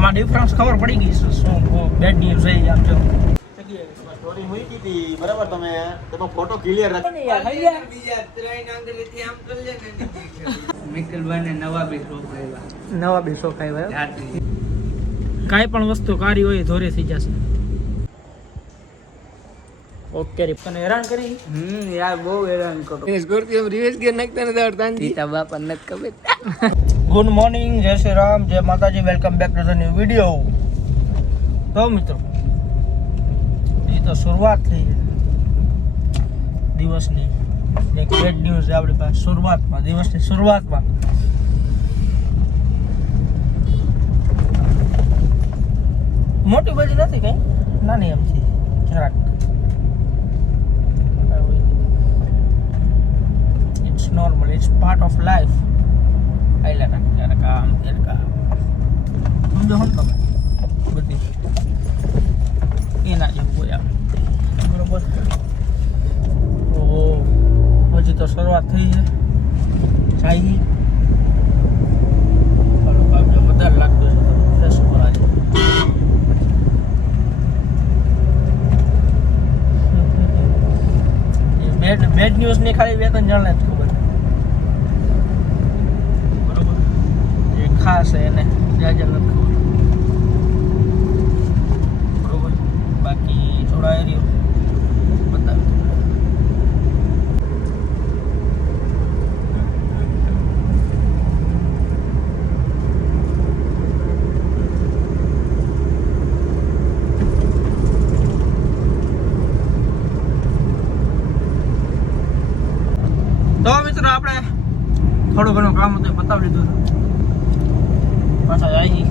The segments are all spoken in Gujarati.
આમાં ડિફરન્સ ખબર પડી ગઈ છે શું બેડ ન્યૂઝ છે આમ જો સ્ટોરી મૂકી હતી બરાબર તમે તેનો ફોટો ક્લિયર રાખો ને યાર બીજા ત્રણ આંગળીથી આમ કરી લે ને મિકલભાઈને નવા બે શોખ આવ્યા નવા બે શોખ આવ્યા રાત્રિ કાંઈ પણ વસ્તુ કારી હોય ધોરે થઈ જશે ઓકે રે તને હેરાન કરી યાર બહુ હેરાન કરો સ્કોર્પિયો રિવેશ ગેર નાખતા ને દોડતા સીતા બાપા નત ખબર ગુડ મોર્નિંગ જય શ્રી રામ જય માતાજી welcome back to the new video તો મિત્રો એ તો શરૂઆત થઈ છે દિવસની એક બેડ ન્યૂઝ છે આપણી પાસે શરૂઆતમાં દિવસની શરૂઆતમાં મોટી બધી નથી કઈ નાની એમથી જરાક it's normal it's part of life આઈલા ક્યારેક આમ ક્યારેક સમજો હમ તમે બધી એના જેવું હોય બરોબર હજી તો શરૂઆત થઈ છે ચાઈ વધારે લાગતું છે ફ્રેશ ઉપર આજે બેડ ન્યૂઝ ની ખાલી બે ત્રણ જણને જ ખબર બરોબર જે ખાસ છે એને જાજર નથી ખબર બરોબર બાકી થોડા એરિયો બતાવી તો મિત્રો આપણે થોડું ઘણું કામ હતું પતાવી લીધું પાછા આવી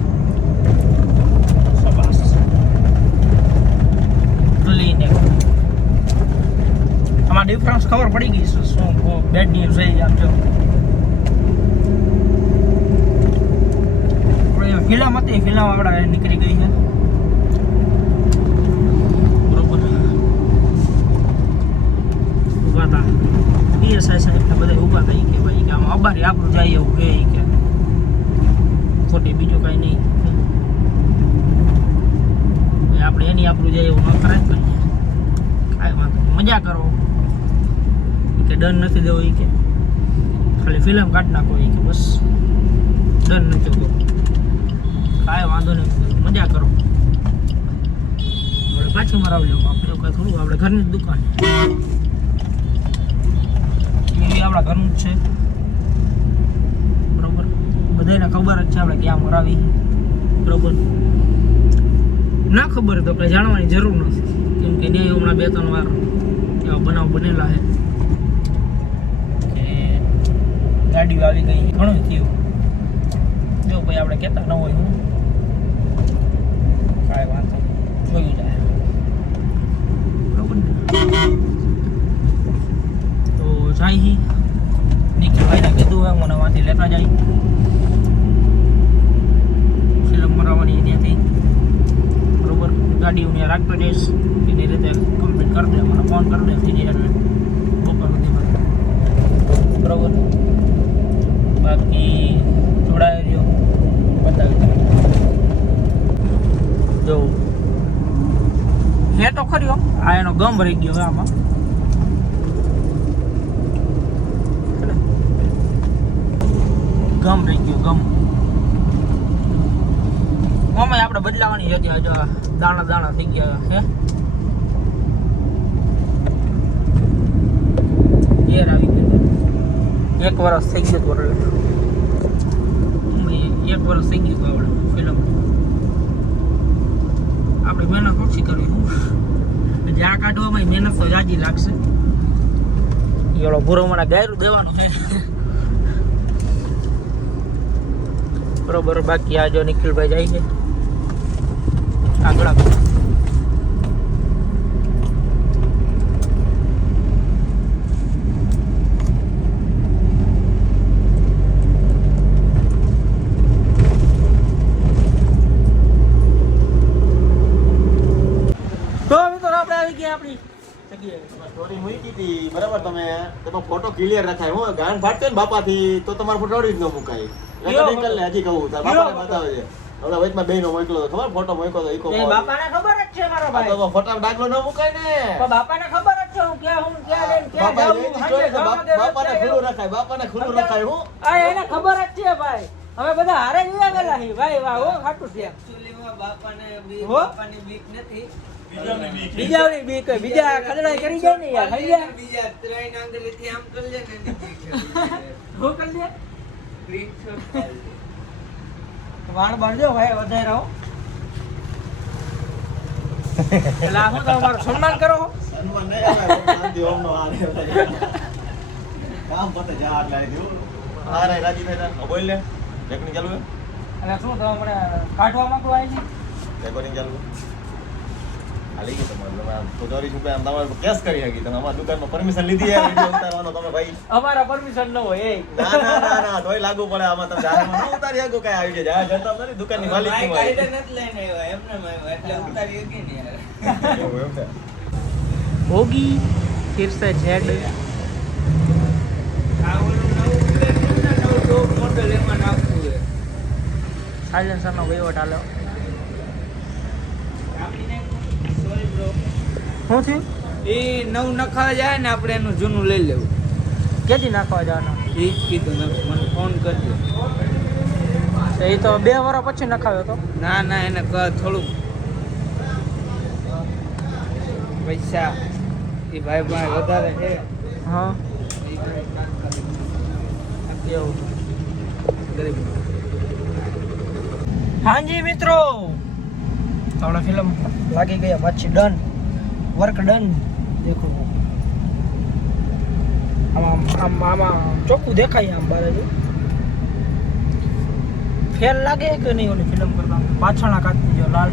શાબાશ લઈને આમાં ડિફરન્સ ખબર પડી ગઈ છે શું બેડ ન્યૂઝ છે આમ જો ફિલ્મ હતી ફિલ્મ આપણે નીકળી ગઈ છે બરોબર ઉભા હતા પીએસઆઈ સાહેબ બધા ઊભા થઈ કે ભાઈ કે આમાં અબારી આપણું જાય એવું કહે કે ખોટી બીજું કાંઈ નહીં આપણે એની આપણું જાય એવું ન કરાય કરીએ કાંઈ વાંધો નહીં મજા કરો કે ડર નથી દેવો એ કે ખાલી ફિલ્મ કાઢી નાખો એ કે બસ ડર નથી દેવો કાંઈ વાંધો નહીં મજા કરો આપણે પાછી મરાવી લેવું આપણે એવું કાંઈ થોડું આપણે ઘરની જ દુકાન આપણા ઘરનું જ છે બરોબર બધાને ખબર જ છે આપણે ક્યાં મરાવી બરોબર ના ખબર તો આપણે જાણવાની જરૂર નથી કેમ કે ને હમણાં બે ત્રણ વાર એવા બનાવ બનેલા છે કે ગાડીઓ આવી ગઈ ઘણું થયું જો ભાઈ આપણે કહેતા ન હોય હું કાંઈ વાંધો જોયું જાય બરોબર ને તો જાય નિખિલભાઈને કીધું હોય મને વાંથી લેતા જાય ફિલ્મ મરાવવાની ત્યાંથી બરોબર ગાડી હું ત્યાં રાખતો જઈશ એની રીતે કમ્પ્લીટ કરી દે મને ફોન કરી દે થઈ જાય એટલે બપોર સુધીમાં બરોબર બાકી જોડાઈ રહ્યો બતાવી જો હે તો ખરી આ એનો ગમ રહી ગયો હવે આમાં ગમ રહી ગયો ગમ આમાં આપણે બદલાવાની હતી હજુ દાણા દાણા થઈ ગયા હે એર આવી ગયું એક વર્ષ થઈ ગયું હતું એક વર્ષ થઈ ગયું હતું આપણે ફિલ્મ આપણે મહેનત ઓછી કરવી જે આ કાઢવામાં મહેનત તો જાજી લાગશે એવડો ભૂરો મને ગાયરું દેવાનું છે બરોબર બાકી આ જો નિખિલભાઈ જાય છે આગળ આગળ તો મિત્રો આપણે આવી ગયા આપણી જગ્યાએ સ્ટોરી મૂકી હતી બરાબર તમે તેનો ફોટો ક્લિયર રખાય હું ગાંઠ ફાટશે ને બાપાથી તો તમારો ફોટો જ ન મુકાય રેકોર્ડિંગ કરી લે હજી કહું તાર બાપાને બતાવે છે હમણાં વચમાં બેયનો મોકલ્યો હતો, ખબર ફોટો મોકલ્યો હતો ઈકો એ બાપાને ખબર જ છે મારો આ ભાઈ. તો ફોટામાં ડાગલો ન મુકાય ને. પણ બાપાને ખબર જ છે હું ક્યાં લઈને ક્યાં બાપાએ જાઉં. એવી સ્ટોરી છે, બાપાને ખુલ્લું રખાય, બાપાને ખુલ્લું રખાય હું. આ એને ખબર જ છે ભાઈ. હવે બધા હારે જ ઉયા ગયેલા છે ભાઈ. વાહ હો ખાટું છે. એકચ્યુઅલીમાં બાપાની બીક નથી. બીજાની બીક હોય. બીજા ખદડાઈ કરી જાય ને યાર. હઈ જાય. બીજા 3 આંગળીથી આમ કરી લે ને એની બીક હતી. હું કરી દે. સ્ક્રીનશોટ પાડી દે. વાળ બાંધજો ભાઈ વધારે રહો. એટલે આ હું તમારું સન્માન કરો. સન્માન નહીં આવે, શાંતિ ઓમનો આ રે. કામ પતે જા આટલા આવી આ રે રાજી ભાઈ બોલ લે. રેકોર્ડિંગ ચાલુ છે? એટલે શું તમે મને કાઢવા માંગો આવી છે? રેકોર્ડિંગ ચાલુ છે? હાલી ગયું તમારું. તમે આમ ચોરી રૂપિયા આમ તમારે કેસ કરી શકી. તમે અમારા દુકાનમાં પરમિશન લીધી છે વિડીયો ઉતારવાનો તમે ભાઈ? અમારા પરમિશન ન હોય એ. ના તોય લાગુ પડે આમાં. તમે જાહેરમાં ન ઉતારી શકો કાંઈ આવી જાય. જાહેર જનતા નથી, દુકાનની માલિકની ભાઈ હોય. કાયદે નથી લઈને આવ્યા, એમને એમ આવ્યા. એટલે ઉતારી શકી ને યાર. એવું એમ છે. होगी फिर से जेड આ ઓલું નવું ટોપ મોડેલ એમાં નાખવું છે. સાયલેન્સર નો વહીવટ હાલો. આપીને સોરી બ્રો. શું થયું? એ નવું નખાવા જાય ને આપણે એનું જૂનું લઈ લેવું. ક્યાંથી નાખવા જવાના? એ કીધું મને ફોન કરજો. એ તો 2 વર્ષ પછી નખાવ્યો તો. ના ના એને થોડુંક પૈસા એ ભાઈ પાસે વધારે છે. હા એ ભાઈ કામ કરે. એવું. ગરીબ. હાજી મિત્રો, આપણે ફિલ્મ લાગી ગયા પછી ડન, વર્ક ડન. દેખો આમાં ચોખ્ખું દેખાય. આમ બારે જો ફેર લાગે કે નહીં ઓલી ફિલ્મ કરતા? પાછળના કાચની જો લાલ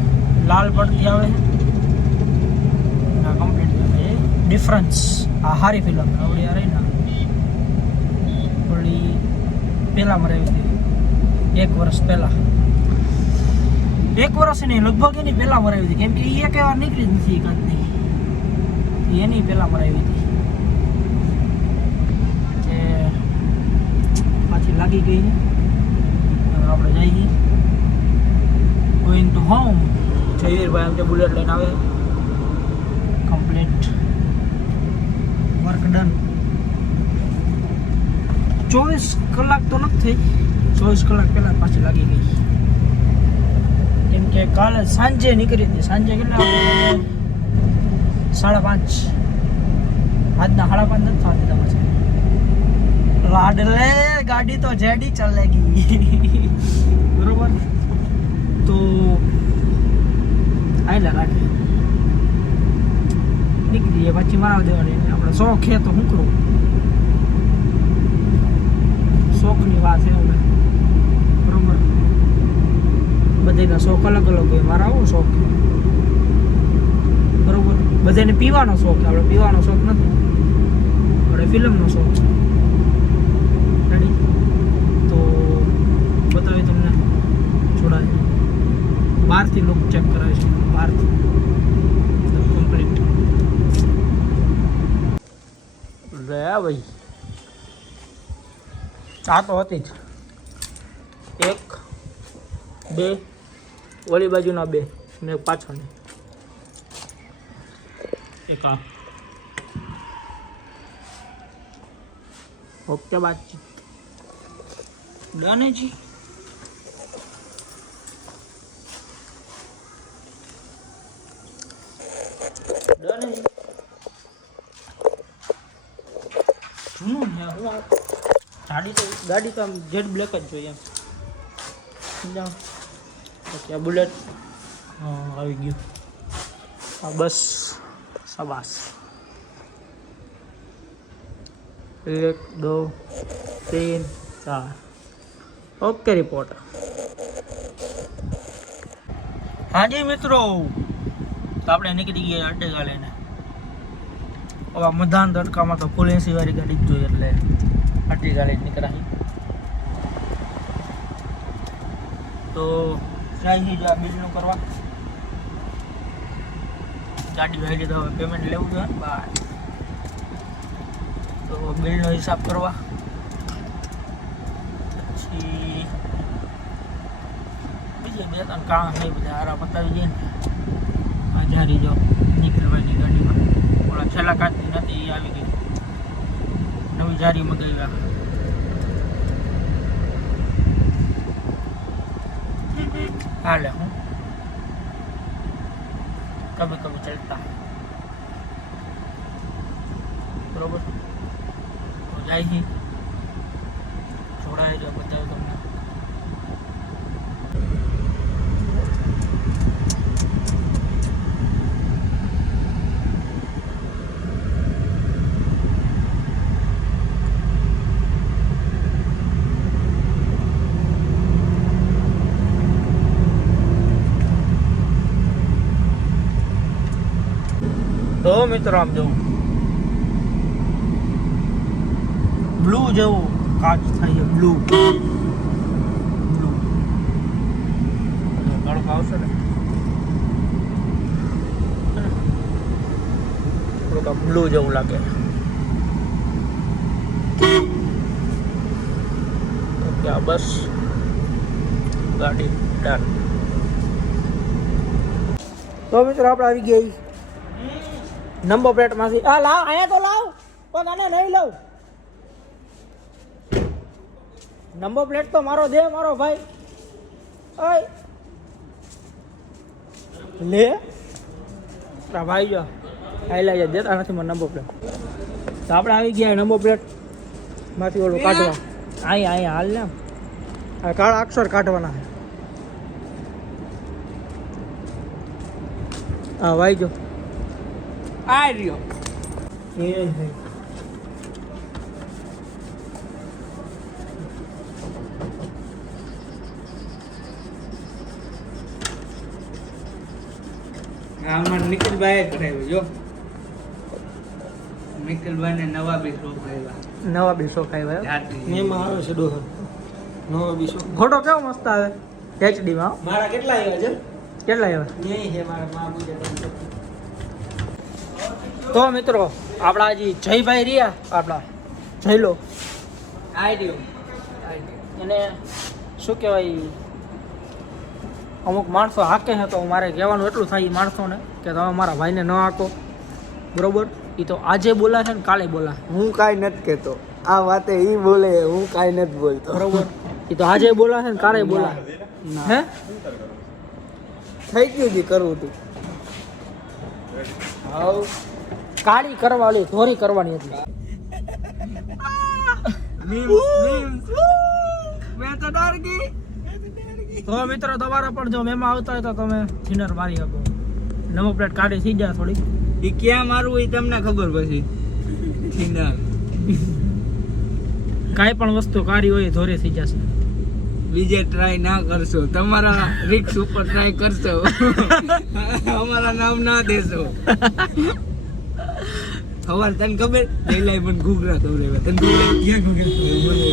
લાલ પડતી આવે ના કમ્પ્લીટ આવે ડિફરન્સ. આ હારી ફિલ્મ આવડી આ રહી ને ઓલી પહેલા મરાવી હતી 1 વર્ષ પહેલા. 1 વર્ષ નહીં, લગભગ એની પહેલા મરાવી હતી. કેમ કે એ એક વાર નીકળી જ નથી કાચની. એની પહેલા મરાવી હતી. પાછી લાગી ગઈ. હવે આપણે જઈએ ગોઈંગ ટુ હોમ. જયવીરભાઈ આમ કે બુલેટ લઈને આવે. Complete work done. 24 કલાક તો નથી થઈ. 24 કલાક પહેલા પાછી લાગી ગઈ. કેમ કે કાલે સાંજે નીકળી હતી. સાંજે કેટલા 5:30. આજના 5:30 નથી થતી તમારે. लाडले गाड़ी तो जेडी चलेगी बरोबर. तो आयला राखे નીકળીએ પછી મરાવી દેવાની. આપણે શોખ છે તો શું કરું? શોખની વાત છે હવે. બરોબર, બધાના શોખ અલગ અલગ હોય. મારા આવો શોખ છે બરોબર. બધાને પીવાનો શોખ છે. આપણે પીવાનો શોખ નથી. આપણે ફિલ્મનો શોખ છે. તો બતાવી તમને જોડાય. બહારથી લુક ચેક કરાવે છે. બહારથી કમ્પ્લીટ રે ભાઈ. આ તો હતી જ 1 2 ઓલી બાજુના 2 ને પાછળની એક આ. ઓકે બાતચીત डन है जी. डन है जी. જૂનું છે હું. ગાડી તો આમ જેડ બ્લેક જ જોઈએ એમ. સમજાવ. ઓકે આ બુલેટ આવી ગયું. આ બસ શાબાશ. 1 2 3 4. Okay reporter. हाँ जी मित्रों, तो આપણે નીકળી ગયા અડ્ડેગા લઈને. હવે મધાન તડકામાં તો ફૂલ એસી વાળી ગાડી જ જોઈએ એટલે અડ્ડેગા લઈને નીકળાઈ. તો જાય છે બિલનું કરવા. ગાડી લઈ લીધા, હવે પેમેન્ટ લેવું જોઈએ બાય. તો બિલનો હિસાબ કરવા. બીજે બે ત્રણ કામ છે બધા હારા પતાવી દઈએ ને આ જારી જો નીકળવાની ગાડીમાં ઓલા છેલ્લા કાચની નથી એ આવી ગઈ નવી જારી મગાવ્યા હાલે હું કભી કભી ચલતા બરોબર તો જાય છે છોડાય જો બતાવ્યું તમને તો મિત્રો આમ જવું બ્લુ જેવું કાચ થાય બ્લુ બ્લુ તડકો આવશે ને થોડુંક બ્લુ જેવું લાગે તો ક્યાં બસ ગાડી ડન તો મિત્રો આપણે આવી ગઈ નંબર પ્લેટ માંથી આ લાવ અહીંયા તો લાવ પણ આને નહીં લઉં નંબર પ્લેટ તો મારો દે મારો ભાઈ ઓય લે આ ભાઈ જો આઈ લે દેતા નથી મને નંબર પ્લેટ તો આપણે આવી ગયા નંબર પ્લેટ માંથી ઓલું કાઢવા અહીંયા હાલ ને આ કાળા અક્ષર કાઢવાના છે હા ભાઈ જો આ રહ્યો અમાર નિખિલભાઈ કરાવ્યો જો નિખિલભાઈ ને નવા બી શોખ આવ્યા નવા બી શોખ આવ્યા મેમાં આવે છે ડોહર નવો બીસો ફોટો કેવો મસ્ત આવે HD માં મારા કેટલા આવ્યા છે કેટલા આવ્યા નહીં છે મારા મા પૂજા તો મિત્રો આપણા હજી જયભાઈ રહ્યા આપણા જયલો આ રહ્યો એને શું કહેવાય અમુક માણસો હાકે છે તો મારે કહેવાનું એટલું થાય એ માણસોને કે તમે મારા ભાઈને ન હાકો બરોબર એ તો આજે બોલા છે ને કાલે બોલા હું કાંઈ નથી કહેતો આ વાતે ઈ બોલે હું કાંઈ નથી બોલતો બરોબર એ તો આજે બોલા છે ને કાલે બોલા હે થઈ ગયું જી કરવું તું હાઉ કાળી કરવાની ધોરી કરવાની હતી મેં તો ડર ગઈ તો મિત્રો તમારા પણ જો મેમાં આવતા હોય તો તમે થિનર મારી શકો નવો પ્લેટ કાઢી થઈ જાય થોડી એ ક્યાં મારવું એ તમને ખબર પછી થિનર કાંઈ પણ વસ્તુ કાઢી હોય ધોરી થઈ જશે બીજે ટ્રાય ના કરશો તમારા રિક્સ ઉપર ટ્રાય કરશો અમારા નામ ના દેશો સવાર તને ખબર ડેલાઈ પણ ઘૂઘરા ખવડાવ્યા તને ક્યાં ઘૂઘરા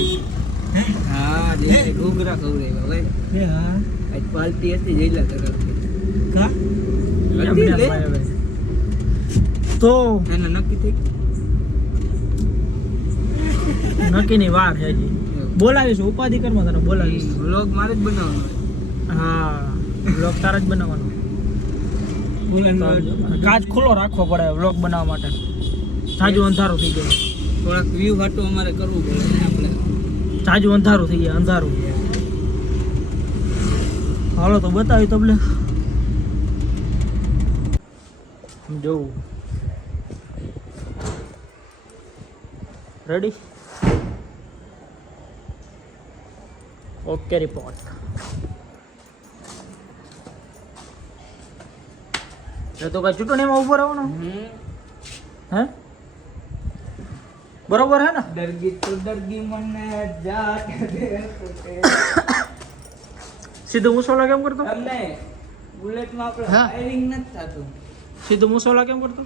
હા ડેલાઈ ઘૂઘરા ખવડાવ્યા ભાઈ હા આજ પાર્ટી હતી જઈલા તરફથી કા હતી લે. તો એને નક્કી થઈ નક્કીની વાર છે હજી બોલાવીશું ઉપાધિ કરવા તને બોલાવીશ વ્લોગ મારે જ બનાવવાનો હા વ્લોગ તારે જ બનાવવાનો કાચ ખુલ્લો રાખવો પડે વ્લોગ બનાવવા માટે જાજુ અંધારું થઈ જાય થોડાક વ્યૂ હાટું અમારે કરવું પડે ને આપણે જાજુ અંધારું થઈ જાય અંધારું હાલો તો બતાવી તમને જોવું રેડી ઓકે રિપોર્ટ તો કઈ ચૂંટણીમાં ઉભો રહેવાનો હે બરોબર હે ને ડરગી તો ડરગી મને જાટ દે સીધું મુસોલા કેમ કરતો તમને બુલેટમાં આપણે હા. ફાયરિંગ નથી થતું સીધું મુસોલા કેમ કરતો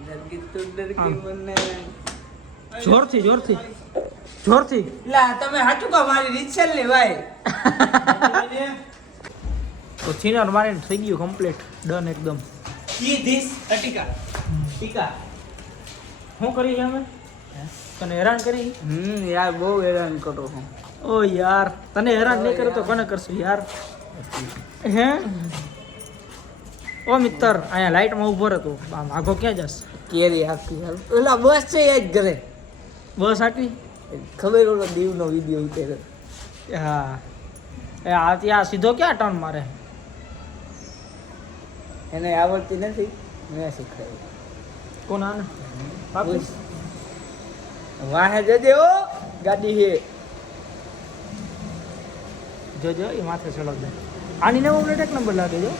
ડરગી તો ડરગી મને જોરથી જોરથી જોરથી લા તમે હાચું કા મારી રીચેલ ને ભાઈ તો થિનર મારીને થઈ ગયું કમ્પ્લીટ ડન એકદમ કી ધીસ અટિકા ટીકા શું કરી અમે તને હેરાન કરી યાર બહુ હેરાન કરો હું ઓ યાર તને હેરાન નહીં કરે તો કોને કરશું યાર હે ઓ મિત્ર અહીંયા લાઈટમાં ઊભો રહેતો આમ આગો ક્યાં જશે કેરી આખી ઓલા બસ છે એ જ ઘરે બસ આટલી ખબર ઓલો દીવનો વિડીયો ઉતાર્યો હા એ આ ત્યાં સીધો ક્યાં ટર્ન મારે એને આવડતી નથી મેં શીખવાડ્યું કોના પાકું વાહે જજે ઓ ગાડી હે જોજો એ માથે ચડાવ દે આની નવો પ્લેટ એક નંબર લાગે જો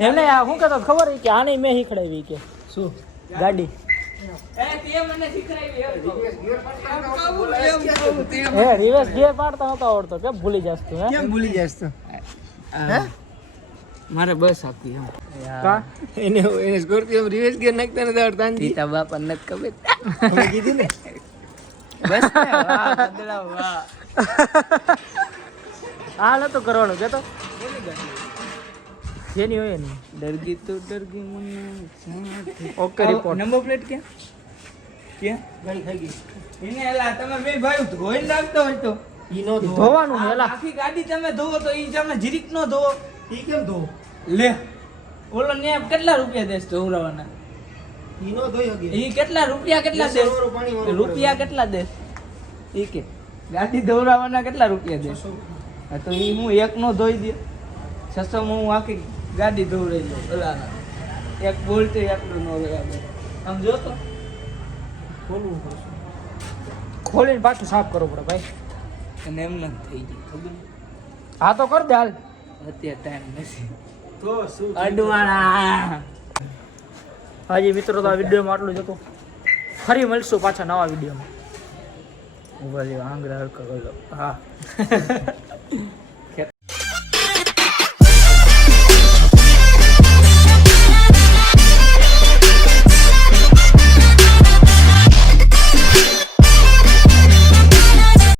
એમને આ શું કહેતો ખબર છે કે આની મેં શીખડાવી કે શું ગાડી હે રિવર્સ ગિયર પાડતા નતો આવડતો કેમ ભૂલી જાસ તું હે કેમ ભૂલી જાસ તો હે મારે બસ આપી એમ કા એને સ્કોર્પિયો રિવર્સ ગિયર નાખતા નથી આવડતા તીતા બાપા નથી ખબર તમે કીધી ને બસ ને વાહ બદલા વાહ હાલ તો કરવાનું કે તો જેની હોય એની ડરગી તો ડરગી મને ઓકે રિપોર્ટ નંબર પ્લેટ ક્યાં ગઈ થઈ ગઈ એને એલા તમે બે ભાઈ ધોઈ નાખતો હોય તો ઈનો ધોવાનું ને એલા આખી ગાડી તમે ધોવો તો ઈ તમે જીરીક નો ધોવો ઈ કેમ ધોવો લે ઓલો ને કેટલા રૂપિયા દેસ ધોવરાવાના ઈનો ધોઈ હગે ઈ કેટલા રૂપિયા દેસ રૂપિયા કેટલા દેસ ઈ કે ગાડી ધોવરાવાના કેટલા રૂપિયા દેસ હા તો ઈ હું એક નો ધોઈ દે 600 માં હું આખી ગાડી ધોવરાઈ દઉં ઓલાના એક બોલ્ટ એટલું નો લે આમ જો તો ખોલવું પડશે ખોલીને પાછું સાફ કરવું પડે ભાઈ અને એમ નથી થઈ ગઈ ખબર હા તો કર દે હાલ અત્યારે ટાઈમ નથી તો શું અડવાણા હાજી મિત્રો તો આ વિડીયોમાં આટલું જ હતું ફરી મળશું પાછા નવા વિડીયોમાં ઉભા આંગળા હરકા કરો હા